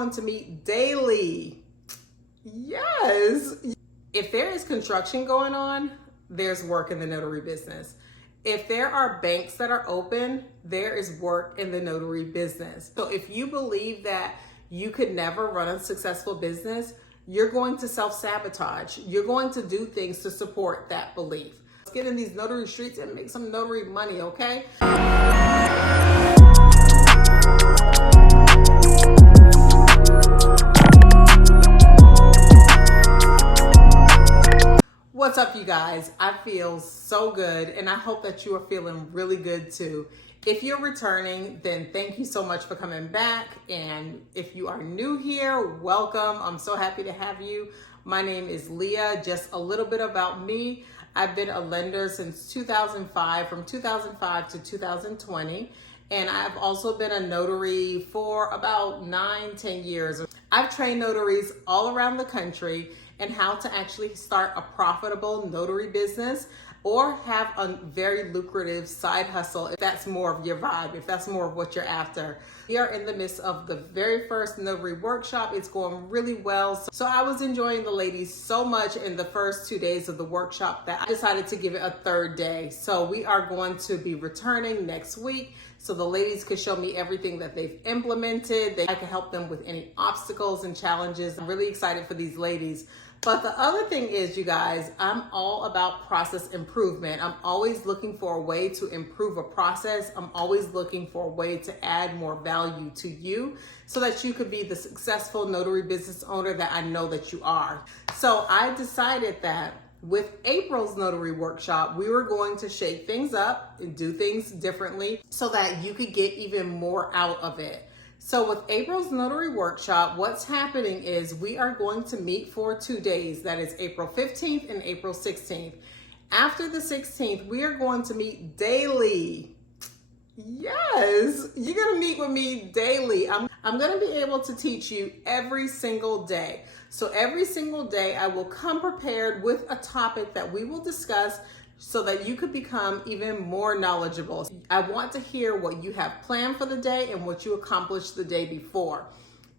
going to meet daily. Yes. If there is construction going on, there's work in the notary business. If there are banks that are open, there is work in the notary business. So if you believe that you could never run a successful business, you're going to self-sabotage. You're going to do things to support that belief. Let's get in these notary streets and make some notary money, okay? What's up, you guys? I feel so good, and I hope that you are feeling really good too. If you're returning, then thank you so much for coming back. And if you are new here, welcome. I'm so happy to have you. My name is Leah. Just a little bit about me. I've been a lender since 2005, from 2005 to 2020. And I've also been a notary for about 9-10 years. I've trained notaries all around the country and how to actually start a profitable notary business or have a very lucrative side hustle if that's more of your vibe, if that's more of what you're after. We are in the midst of the very first notary workshop. It's going really well. So I was enjoying the ladies so much in the first 2 days of the workshop that I decided to give it a third day. So we are going to be returning next week so the ladies could show me everything that they've implemented. I can help them with any obstacles and challenges. I'm really excited for these ladies. But the other thing is, you guys, I'm all about process improvement. I'm always looking for a way to improve a process. I'm always looking for a way to add more value to you so that you could be the successful notary business owner that I know that you are. So I decided that with April's notary workshop, we were going to shake things up and do things differently so that you could get even more out of it. So with April's notary workshop, what's happening is we are going to meet for 2 days. That is April 15th and April 16th. After the 16th, we are going to meet daily. Yes, you're going to meet with me daily. I'm going to be able to teach you every single day. So every single day, I will come prepared with a topic that we will discuss so that you could become even more knowledgeable. I want to hear what you have planned for the day and what you accomplished the day before.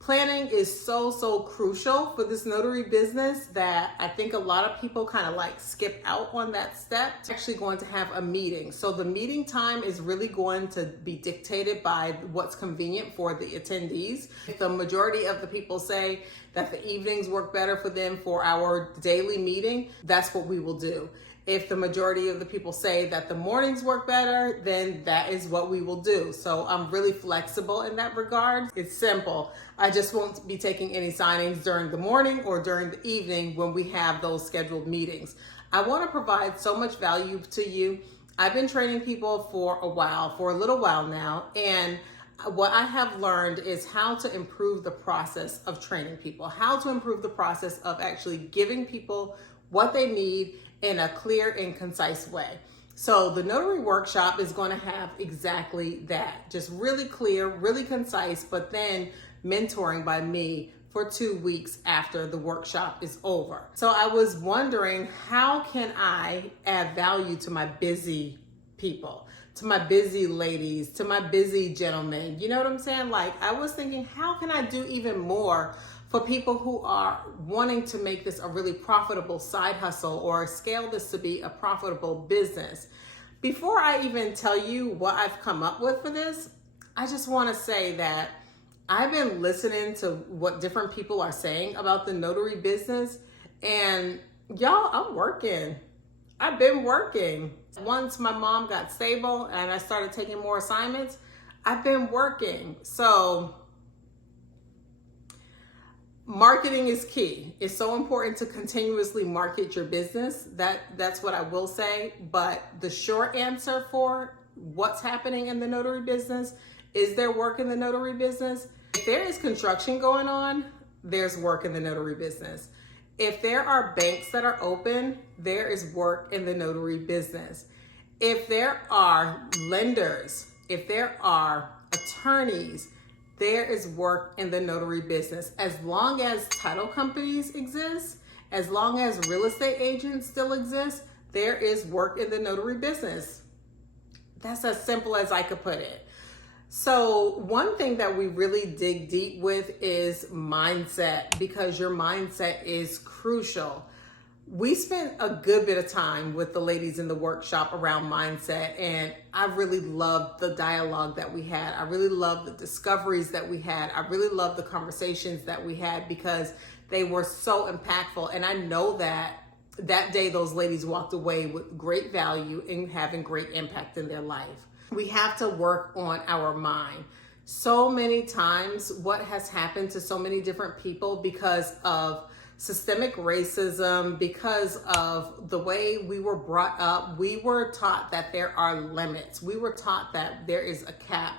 Planning is so crucial for this notary business that I think a lot of people kind of like skip out on that step. It's actually going to have a meeting. So the meeting time is really going to be dictated by what's convenient for the attendees. If the majority of the people say that the evenings work better for them for our daily meeting, that's what we will do. If the majority of the people say that the mornings work better, then that is what we will do. So I'm really flexible in that regard. It's simple. I just won't be taking any signings during the morning or during the evening when we have those scheduled meetings. I want to provide so much value to you. I've been training people for a little while now, and what I have learned is how to improve the process of training people, how to improve the process of actually giving people what they need in a clear and concise way. So the notary workshop is going to have exactly that. Just really clear, really concise, but then mentoring by me for 2 weeks after the workshop is over. So I was wondering, how can I add value to my busy people, to my busy ladies, to my busy gentlemen? You know what I'm saying? Like, I was thinking, how can I do even more for people who are wanting to make this a really profitable side hustle or scale this to be a profitable business? Before I even tell you what I've come up with for this, I just want to say that I've been listening to what different people are saying about the notary business, and y'all, I'm working. I've been working. Once my mom got stable and I started taking more assignments, I've been working. So marketing is key. It's so important to continuously market your business. That's what I will say. But the short answer for what's happening in the notary business, is there work in the notary business? If there is construction going on, there's work in the notary business. If there are banks that are open, there is work in the notary business. If there are lenders, if there are attorneys, there is work in the notary business. As long as title companies exist, as long as real estate agents still exist, there is work in the notary business. That's as simple as I could put it. So one thing that we really dig deep with is mindset, because your mindset is crucial. We spent a good bit of time with the ladies in the workshop around mindset, and I really loved the dialogue that we had. I really loved the discoveries that we had. I really loved the conversations that we had because they were so impactful. And I know that that day those ladies walked away with great value and having great impact in their life. We have to work on our mind. So many times what has happened to so many different people because of systemic racism, because of the way we were brought up, we were taught that there are limits. We were taught that there is a cap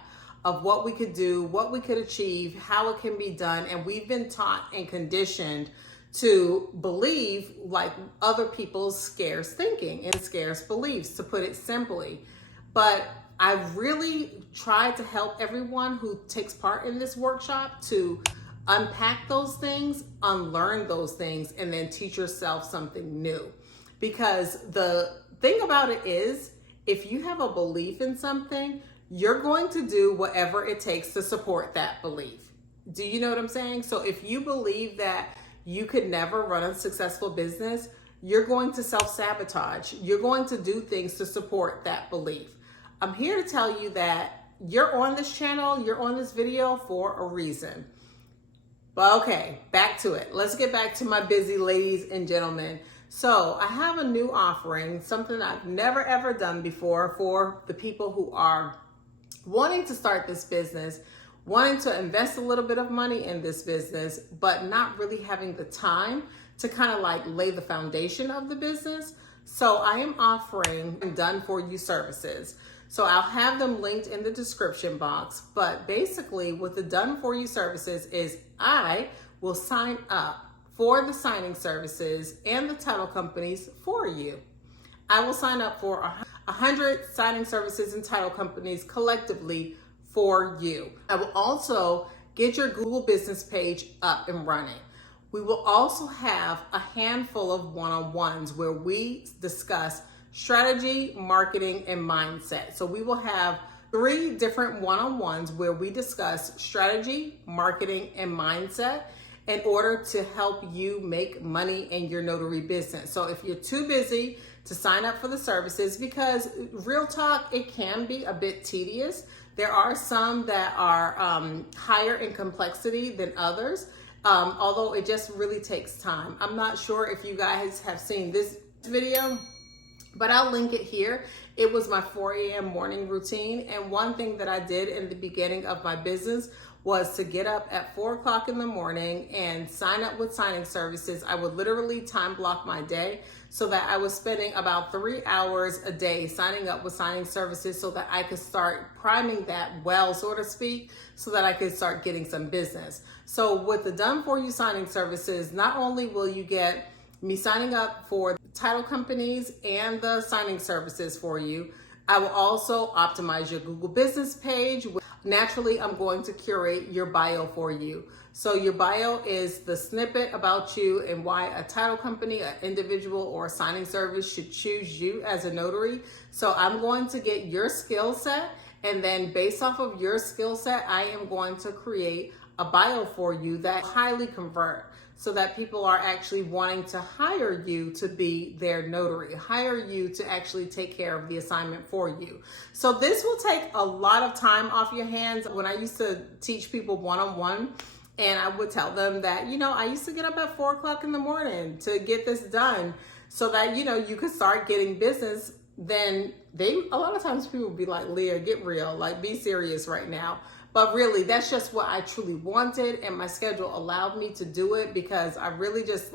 of what we could do, what we could achieve, how it can be done. And we've been taught and conditioned to believe like other people's scarce thinking and scarce beliefs, to put it simply. But I've really tried to help everyone who takes part in this workshop to unpack those things, unlearn those things, and then teach yourself something new. Because the thing about it is, if you have a belief in something, you're going to do whatever it takes to support that belief. Do you know what I'm saying? So if you believe that you could never run a successful business, you're going to self-sabotage. You're going to do things to support that belief. I'm here to tell you that you're on this channel, you're on this video for a reason. But okay, back to it. Let's get back to my busy ladies and gentlemen. So I have a new offering, something I've never ever done before for the people who are wanting to start this business, wanting to invest a little bit of money in this business, but not really having the time to kind of like lay the foundation of the business. So I am offering done for you services. So I'll have them linked in the description box, but basically what the done for you services is, I will sign up for the signing services and the title companies for you. I will sign up for 100 signing services and title companies collectively for you. I will also get your Google business page up and running. We will also have a handful of one-on-ones where we discuss strategy, marketing, and mindset. So we will have 3 different one-on-ones where we discuss strategy, marketing, and mindset in order to help you make money in your notary business. So if you're too busy to sign up for the services, because real talk, it can be a bit tedious. There are some that are higher in complexity than others, although it just really takes time. I'm not sure if you guys have seen this video, but I'll link it here. It was my 4 a.m. morning routine. And one thing that I did in the beginning of my business was to get up at 4 o'clock in the morning and sign up with signing services. I would literally time block my day so that I was spending about 3 hours a day signing up with signing services so that I could start priming that well, so to speak, so that I could start getting some business. So with the done for you signing services, not only will you get me signing up for title companies and the signing services for you, I will also optimize your Google business page. Naturally, I'm going to curate your bio for you. So your bio is the snippet about you and why a title company, an individual, or a signing service should choose you as a notary. So I'm going to get your skill set, and then based off of your skill set, I am going to create a bio for you that highly convert, so that people are actually wanting to hire you to be their notary, hire you to actually take care of the assignment for you. So this will take a lot of time off your hands. When I used to teach people one-on-one, and I would tell them that, I used to get up at 4 o'clock in the morning to get this done so that, you could start getting business. Then a lot of times people would be like, Leah, get real, like be serious right now. But really, that's just what I truly wanted, and my schedule allowed me to do it because I really just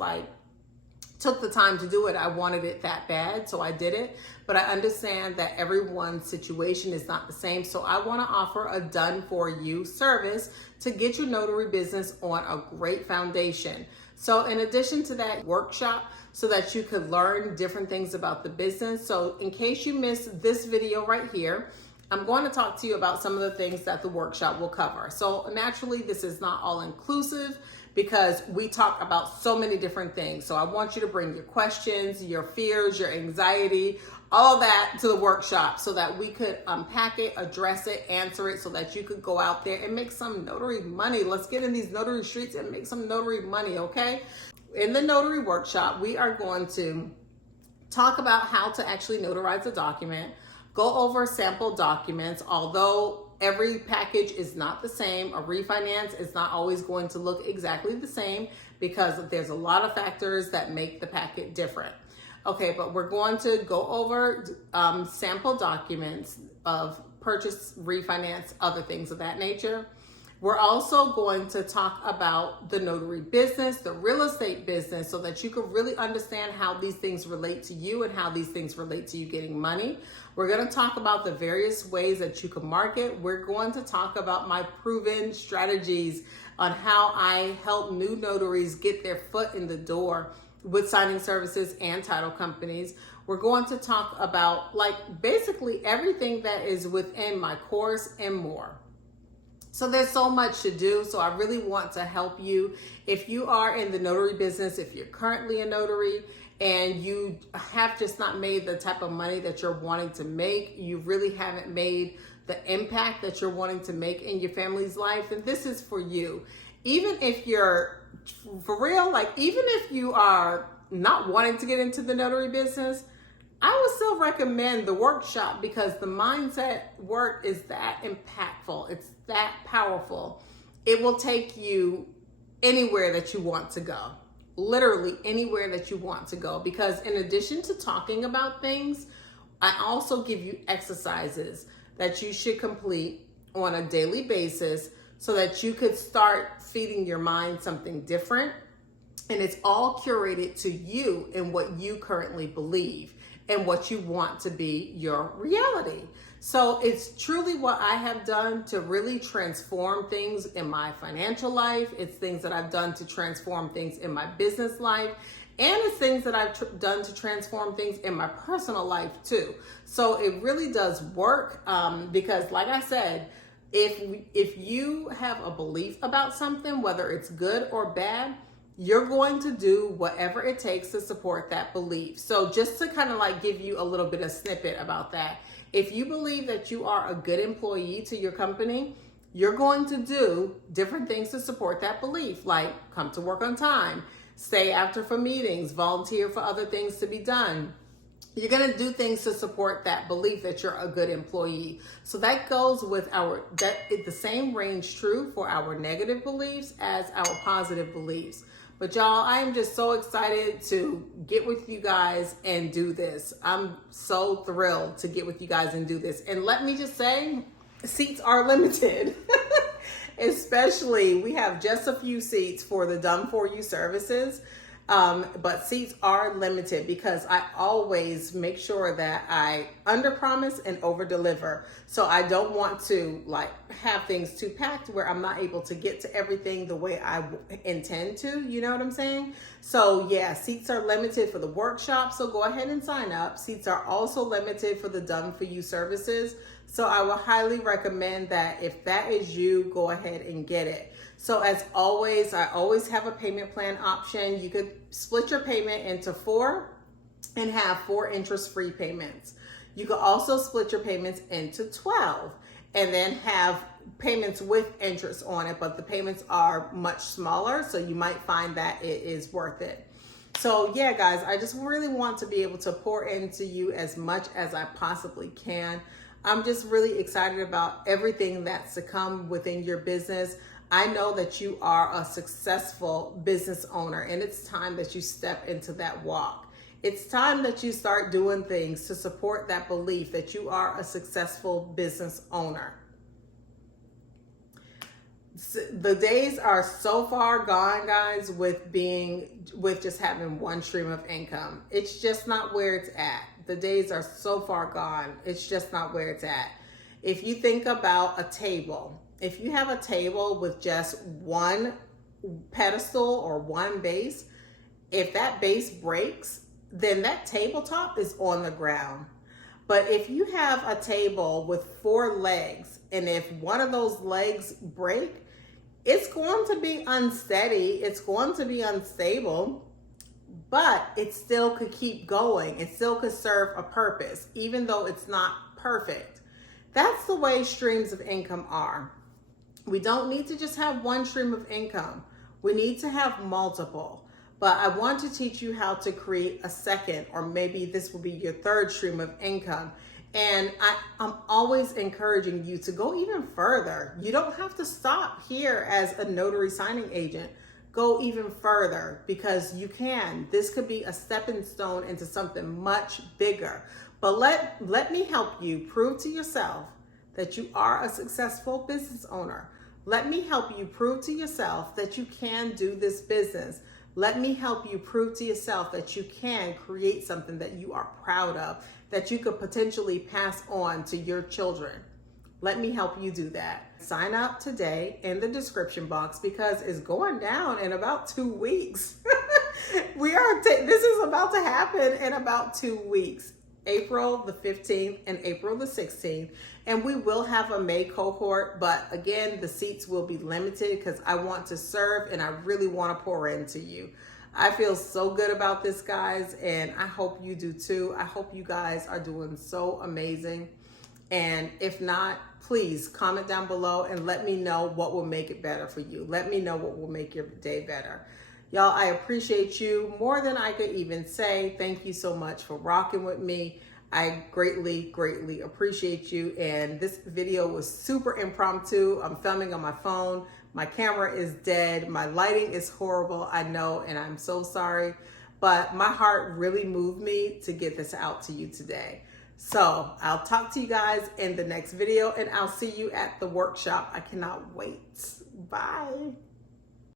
took the time to do it. I wanted it that bad, so I did it. But I understand that everyone's situation is not the same, so I want to offer a done for you service to get your notary business on a great foundation. So in addition to that workshop, so that you could learn different things about the business. So in case you missed this video right here, I'm going to talk to you about some of the things that the workshop will cover. So naturally, this is not all inclusive because we talk about so many different things. So I want you to bring your questions, your fears, your anxiety, all that to the workshop so that we could unpack it, address it, answer it, so that you could go out there and make some notary money. Let's get in these notary streets and make some notary money, okay? In the notary workshop, we are going to talk about how to actually notarize a document, go over sample documents. Although every package is not the same, a refinance is not always going to look exactly the same because there's a lot of factors that make the packet different. Okay, but we're going to go over sample documents of purchase, refinance, other things of that nature. We're also going to talk about the notary business, the real estate business, so that you can really understand how these things relate to you and how these things relate to you getting money. We're going to talk about the various ways that you can market. We're going to talk about my proven strategies on how I help new notaries get their foot in the door with signing services and title companies. We're going to talk about basically everything that is within my course and more. So there's so much to do. So I really want to help you. If you are in the notary business, if you're currently a notary and you have just not made the type of money that you're wanting to make, you really haven't made the impact that you're wanting to make in your family's life, then this is for you. Even if you're for real, even if you are not wanting to get into the notary business, I would still recommend the workshop because the mindset work is that impactful. It's that powerful. It will take you anywhere that you want to go. Literally anywhere that you want to go. Because in addition to talking about things, I also give you exercises that you should complete on a daily basis so that you could start feeding your mind something different. And it's all curated to you and what you currently believe and what you want to be your reality. So it's truly what I have done to really transform things in my financial life. It's things that I've done to transform things in my business life. And it's things that I've done to transform things in my personal life too. So it really does work because like I said, if you have a belief about something, whether it's good or bad, you're going to do whatever it takes to support that belief. So just to kind of give you a little bit of snippet about that, if you believe that you are a good employee to your company, you're going to do different things to support that belief, like come to work on time, stay after for meetings, volunteer for other things to be done. You're going to do things to support that belief that you're a good employee. So that goes with the same range true for our negative beliefs as our positive beliefs. But y'all, I am just so excited to get with you guys and do this. I'm so thrilled to get with you guys and do this. And let me just say, seats are limited. Especially, we have just a few seats for the Done For You services. But seats are limited because I always make sure that I under promise and over deliver. So I don't want to have things too packed where I'm not able to get to everything the way I intend to, you know what I'm saying? So yeah, seats are limited for the workshop. So go ahead and sign up. Seats are also limited for the Done For You services. So I will highly recommend that if that is you, go ahead and get it. So as always, I always have a payment plan option. You could split your payment into 4 and have 4 interest-free payments. You could also split your payments into 12 and then have payments with interest on it, but the payments are much smaller, so you might find that it is worth it. So yeah, guys, I just really want to be able to pour into you as much as I possibly can. I'm just really excited about everything that's to come within your business. I know that you are a successful business owner, and it's time that you step into that walk. It's time that you start doing things to support that belief that you are a successful business owner. The days are so far gone, guys, with just having one stream of income. It's just not where it's at. The days are so far gone. It's just not where it's at. If you think about a table, if you have a table with just one pedestal or one base, if that base breaks, then that tabletop is on the ground. But if you have a table with 4 legs, and if one of those legs break, It's going to be unsteady. It's going to be unstable, but it still could keep going. It still could serve a purpose, even though it's not perfect. That's the way streams of income are. We don't need to just have one stream of income. We need to have multiple. But I want to teach you how to create a second, or maybe this will be your third stream of income. And I'm always encouraging you to go even further. You don't have to stop here as a notary signing agent. Go even further, because you can. This could be a stepping stone into something much bigger. But let me help you prove to yourself that you are a successful business owner. Let me help you prove to yourself that you can do this business. Let me help you prove to yourself that you can create something that you are proud of, that you could potentially pass on to your children. Let me help you do that. Sign up today in the description box, because it's going down in about 2 weeks. This is about to happen in about 2 weeks. April the 15th and April the 16th. And we will have a May cohort, but again, the seats will be limited because I want to serve and I really want to pour into you. I feel so good about this, guys, and I hope you do too. I hope you guys are doing so amazing. And if not, please comment down below and let me know what will make it better for you. Let me know what will make your day better. Y'all, I appreciate you more than I could even say. Thank you so much for rocking with me. I greatly, greatly appreciate you. And this video was super impromptu. I'm filming on my phone. My camera is dead. My lighting is horrible, I know, and I'm so sorry. But my heart really moved me to get this out to you today. So I'll talk to you guys in the next video, and I'll see you at the workshop. I cannot wait. Bye.